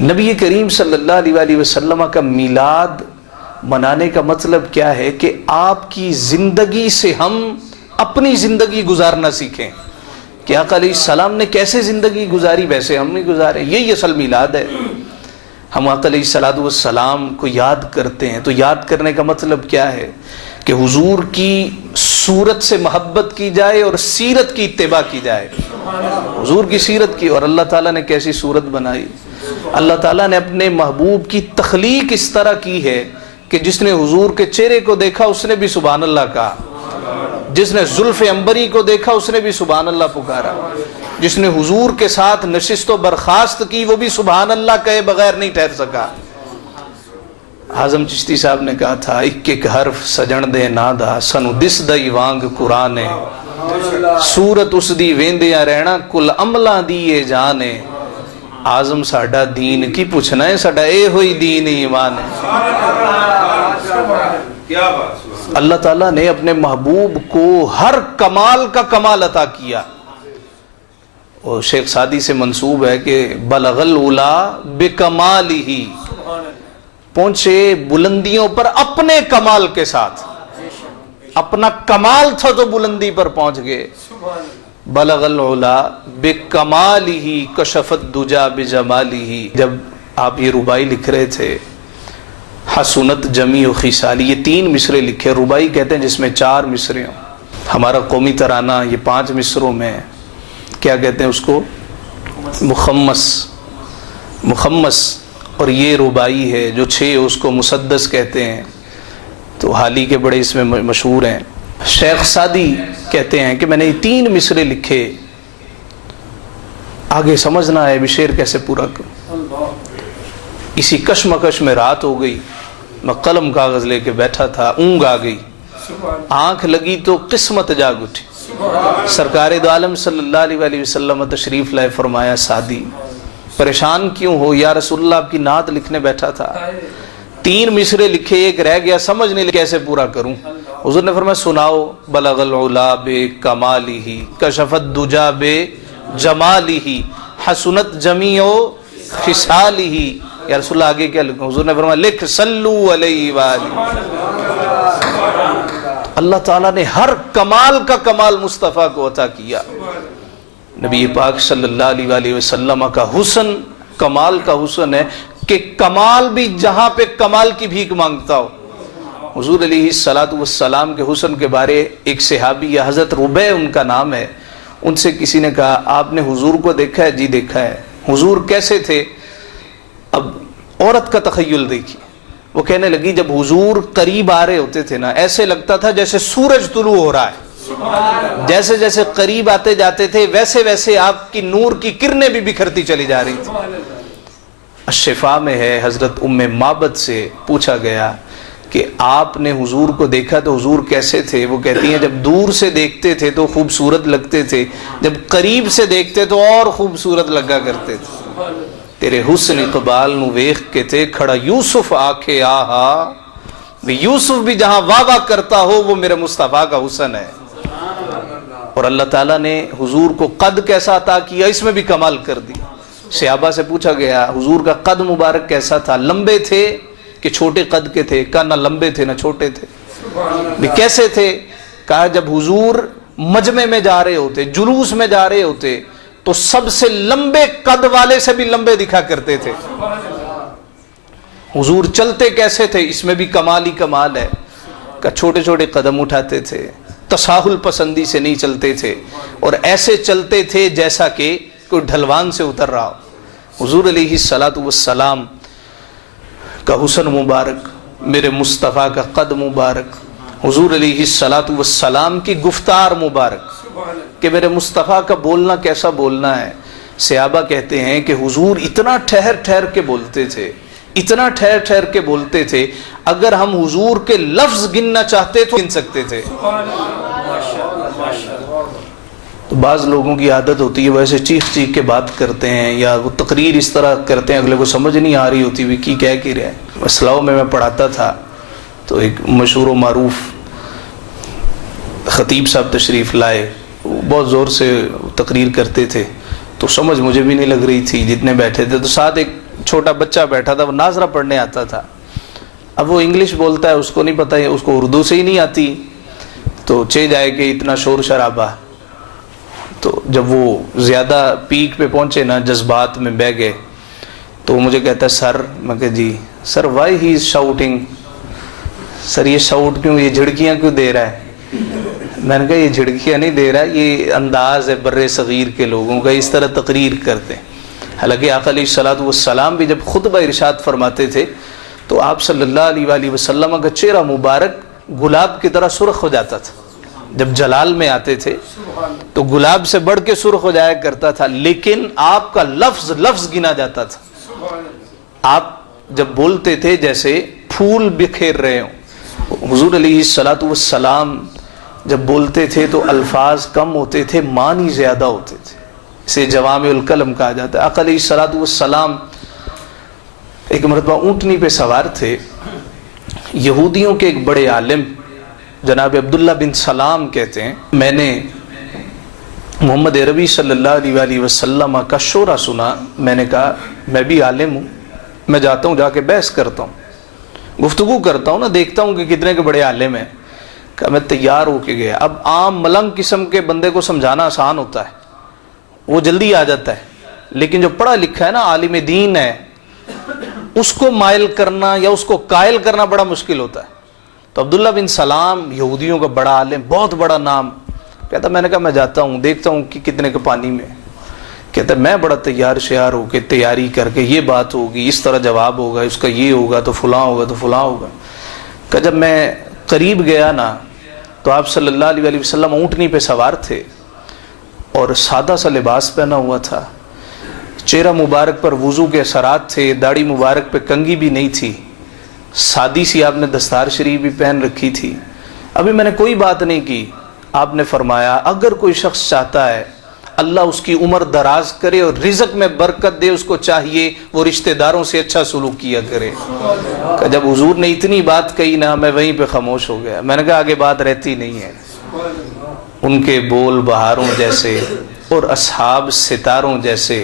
نبی کریم صلی اللہ علیہ وآلہ وسلم کا میلاد منانے کا مطلب کیا ہے کہ آپ کی زندگی سے ہم اپنی زندگی گزارنا سیکھیں کہ آقا علیہ السلام نے کیسے زندگی گزاری ویسے ہم نہیں گزارے. یہی اصل میلاد ہے. ہم آقا علیہ السلام کو یاد کرتے ہیں تو یاد کرنے کا مطلب کیا ہے کہ حضور کی صورت سے محبت کی جائے اور سیرت کی اتباع کی جائے. حضور کی سیرت کی. اور اللہ تعالیٰ نے کیسی صورت بنائی. اللہ تعالیٰ نے اپنے محبوب کی تخلیق اس طرح کی ہے کہ جس نے حضور کے چہرے کو دیکھا اس نے بھی سبحان اللہ کہا, جس نے زلف عنبری کو دیکھا اس نے بھی سبحان اللہ پکارا, جس نے حضور کے ساتھ نشست و برخاست کی وہ بھی سبحان اللہ کہے بغیر نہیں ٹھہر سکا. اعظم چشتی صاحب نے کہا تھا ایک ایک حرف سجن دے نادا سنو دس دئی وانگ قرآن سورت اس دی ویندیاں رہنا کل عملہ دیے جانے. اعظم ساڈا دین کی پوچھنا ہے, ساڈا اے ہوئی دین ایمان ہے. اللہ تعالیٰ نے اپنے محبوب کو ہر کمال کا کمال عطا کیا. اور شیخ سعدی سے منسوب ہے کہ بلغ العلا بکمالہ, پہنچے بلندیوں پر اپنے کمال کے ساتھ. اپنا کمال تھا تو بلندی پر پہنچ گئے. بلغ العلا بکمالہ کشف الدجا بجمالہ. جب آپ یہ ربائی لکھ رہے تھے حسنت جمیع خصالی, یہ 3 مصرے لکھے. ربائی کہتے ہیں جس میں 4 مصرے ہوں. ہمارا قومی ترانہ یہ 5 مصروں میں کیا کہتے ہیں اس کو, مخمس. اور یہ ربائی ہے جو 6 اس کو مسدس کہتے ہیں. تو حالی کے بڑے اس میں مشہور ہیں. شیخ سعدی کہتے ہیں کہ میں نے 3 مصرے لکھے, آگے سمجھنا ہے بھی شعر کیسے پورا کروں. اسی کشمکش میں رات ہو گئی, میں قلم کاغذ لے کے بیٹھا تھا, اونگ آ گئی, آنکھ لگی تو قسمت جاگ اٹھی. سرکار دو عالم صلی اللہ علیہ وآلہ وسلم تشریف لائے. فرمایا سعدی پریشان کیوں ہو؟ یا رسول اللہ آپ کی نعت لکھنے بیٹھا تھا, 3 مصرے لکھے, ایک رہ گیا, سمجھ نہیں کیسے پورا کروں. حضور نے فرمایا سناؤ. بلغ العلا بکمالہ کشف الدجا بجمالہ حسنت جمیع خصالہ. یا رسول اللہ آگے کیا لکھوں؟ حضور نے فرمایا لکھ صلو علیہ وآلہ. اللہ تعالیٰ نے ہر کمال کا کمال مصطفیٰ کو عطا کیا. نبی پاک صلی اللہ علیہ وآلہ وسلم کا حسن کمال کا حسن ہے کہ کمال بھی جہاں پہ کمال کی بھیک مانگتا ہو. حضور علیہ السلام کے حسن کے بارے ایک صحابی یا حضرت ربیع ان کا نام ہے, ان سے کسی نے کہا آپ نے حضور کو دیکھا ہے؟ جی دیکھا ہے. حضور کیسے تھے؟ اب عورت کا تخیل دیکھیے. وہ کہنے لگی جب حضور قریب آ رہے ہوتے تھے نا ایسے لگتا تھا جیسے سورج طلوع ہو رہا ہے. جیسے جیسے قریب آتے جاتے تھے ویسے ویسے آپ کی نور کی کرنیں بھی بکھرتی چلی جا رہی تھی. الشفاء میں ہے, حضرت ام معبد سے پوچھا گیا کہ آپ نے حضور کو دیکھا تو حضور کیسے تھے؟ وہ کہتی ہیں جب دور سے دیکھتے تھے تو خوبصورت لگتے تھے, جب قریب سے دیکھتے تو اور خوبصورت لگا کرتے تھے. تیرے حسن اقبال نو ویخ کے تھے کھڑا یوسف آکھے آہا. یوسف بھی جہاں واہ واہ کرتا ہو وہ میرے مصطفیٰ کا حسن ہے. اور اللہ تعالیٰ نے حضور کو قد کیسا عطا کیا, اس میں بھی کمال کر دیا. صحابہ سے پوچھا گیا حضور کا قد مبارک کیسا تھا, لمبے تھے کہ چھوٹے قد کے تھے؟ کہا نہ لمبے تھے نہ چھوٹے تھے. بھی کیسے تھے؟ کہا جب حضور مجمع میں جا رہے ہوتے, جلوس میں جا رہے ہوتے تو سب سے لمبے قد والے سے بھی لمبے دکھا کرتے تھے. حضور چلتے کیسے تھے؟ اس میں بھی کمال ہی کمال ہے. کہ چھوٹے چھوٹے قدم اٹھاتے تھے, تساہل پسندی سے نہیں چلتے تھے, اور ایسے چلتے تھے جیسا کہ کوئی ڈھلوان سے اتر رہا ہو. حضور علیہ السلام کا حسن مبارک, میرے مصطفیٰ کا قد مبارک, حضور علیہ السلام کی گفتار مبارک کہ میرے مصطفیٰ کا بولنا کیسا بولنا ہے. صحابہ کہتے ہیں کہ حضور اتنا ٹھہر ٹھہر کے بولتے تھے, اتنا ٹھہر ٹھہر کے بولتے تھے, اگر ہم حضور کے لفظ گننا چاہتے تو گن سکتے تھے. تو بعض لوگوں کی عادت ہوتی ہے ویسے چیخ چیخ کے بات کرتے ہیں, یا وہ تقریر اس طرح کرتے ہیں اگلے کو سمجھ نہیں آ رہی ہوتی بھی کی کہہ کے رہے. اسلاؤ میں پڑھاتا تھا تو ایک مشہور و معروف خطیب صاحب تشریف لائے, بہت زور سے تقریر کرتے تھے تو سمجھ مجھے بھی نہیں لگ رہی تھی, جتنے بیٹھے تھے تو ساتھ ایک چھوٹا بچہ بیٹھا تھا، وہ ناظرہ پڑھنے آتا تھا. اب وہ انگلش بولتا ہے، اس کو نہیں پتہ ہے، اس کو اردو سے ہی نہیں آتی، تو چے جائے کہ اتنا شور شرابہ. تو جب وہ زیادہ پیک پہ پہنچے نا، جذبات میں بہ گئے، تو وہ مجھے کہتا ہے سر، میں کہ جی سر وائی ہی از شاؤٹنگ، سر یہ شاؤٹ کیوں، یہ جھڑکیاں کیوں دے رہا ہے؟ میں نے کہا یہ جھڑکیاں نہیں دے رہا، یہ انداز ہے بر صغیر کے لوگوں کا، اس طرح تقریر کرتے ہیں. حالانکہ آقا علیہ الصلوۃ والسلام بھی جب خطبہ ارشاد فرماتے تھے تو آپ صلی اللہ علیہ وآلہ وسلم کا چہرہ مبارک گلاب کی طرح سرخ ہو جاتا تھا. جب جلال میں آتے تھے تو گلاب سے بڑھ کے سرخ ہو جایا کرتا تھا، لیکن آپ کا لفظ لفظ گنا جاتا تھا. آپ جب بولتے تھے جیسے پھول بکھیر رہے ہوں. حضور علیہ الصلوۃ والسلام جب بولتے تھے تو الفاظ کم ہوتے تھے، معنی زیادہ ہوتے تھے، اسے جوامع الکلم کہا جاتا ہے. آقا علیہ الصلوۃ والسلام ایک مرتبہ اونٹنی پہ سوار تھے. یہودیوں کے ایک بڑے عالم جناب عبداللہ بن سلام کہتے ہیں، میں نے محمد عربی صلی اللہ علیہ وآلہ وسلم کا شورا سنا. میں نے کہا میں بھی عالم ہوں، میں جاتا ہوں، جا کے بحث کرتا ہوں، گفتگو کرتا ہوں نا، دیکھتا ہوں کہ کتنے کے بڑے عالم ہیں. کہ میں تیار ہو کے گیا. اب عام ملنگ قسم کے بندے کو سمجھانا آسان ہوتا ہے، وہ جلدی آ جاتا ہے، لیکن جو پڑھا لکھا ہے نا، عالم دین ہے، اس کو مائل کرنا یا اس کو قائل کرنا بڑا مشکل ہوتا ہے. تو عبداللہ بن سلام یہودیوں کا بڑا عالم، بہت بڑا نام، کہتا میں نے کہا میں جاتا ہوں، دیکھتا ہوں کہ کتنے کے پانی میں. کہتا میں بڑا تیار شیار ہو کے تیاری کر کے یہ بات ہوگی، اس طرح جواب ہوگا، اس کا یہ ہوگا تو فلاں ہوگا تو فلاں ہوگا. کہ جب میں قریب گیا نا تو آپ صلی اللہ علیہ وآلہ وسلم اونٹنی پہ سوار تھے اور سادہ سا لباس پہنا ہوا تھا. چہرہ مبارک پر وضو کے اثرات تھے، داڑھی مبارک پہ کنگھی بھی نہیں تھی، سادی سی آپ نے دستار شریف بھی پہن رکھی تھی. ابھی میں نے کوئی بات نہیں کی، آپ نے فرمایا اگر کوئی شخص چاہتا ہے اللہ اس کی عمر دراز کرے اور رزق میں برکت دے، اس کو چاہیے وہ رشتہ داروں سے اچھا سلوک کیا کرے. کہ جب حضور نے اتنی بات کہی نا، میں وہیں پہ خاموش ہو گیا. میں نے کہا آگے بات رہتی نہیں ہے. ان کے بول بہاروں جیسے اور اصحاب ستاروں جیسے،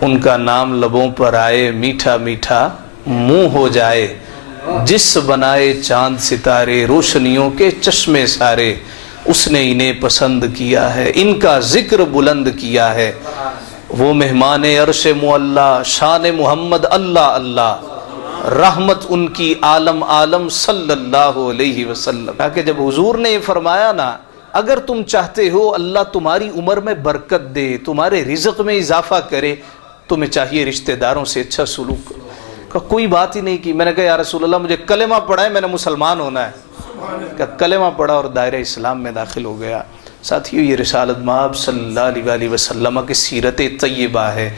ان کا نام لبوں پر آئے میٹھا میٹھا منہ ہو جائے. جس بنائے چاند ستارے روشنیوں کے چشمے سارے، اس نے انہیں پسند کیا ہے، ان کا ذکر بلند کیا ہے. وہ مہمان عرش معلا شان محمد اللہ اللہ، رحمت ان کی عالم عالم صلی اللہ علیہ وسلم. تاکہ جب حضور نے یہ فرمایا نا اگر تم چاہتے ہو اللہ تمہاری عمر میں برکت دے، تمہارے رزق میں اضافہ کرے، تمہیں چاہیے رشتہ داروں سے اچھا سلوک کرو. کہ کوئی بات ہی نہیں کی. میں نے کہا یا رسول اللہ مجھے کلمہ پڑھا ہے، میں نے مسلمان ہونا ہے. کہ کلمہ پڑھا اور دائرہ اسلام میں داخل ہو گیا. ساتھیو یہ رسالت مآب صلی اللہ علیہ وآلہ وسلم کی سیرت طیبہ ہے.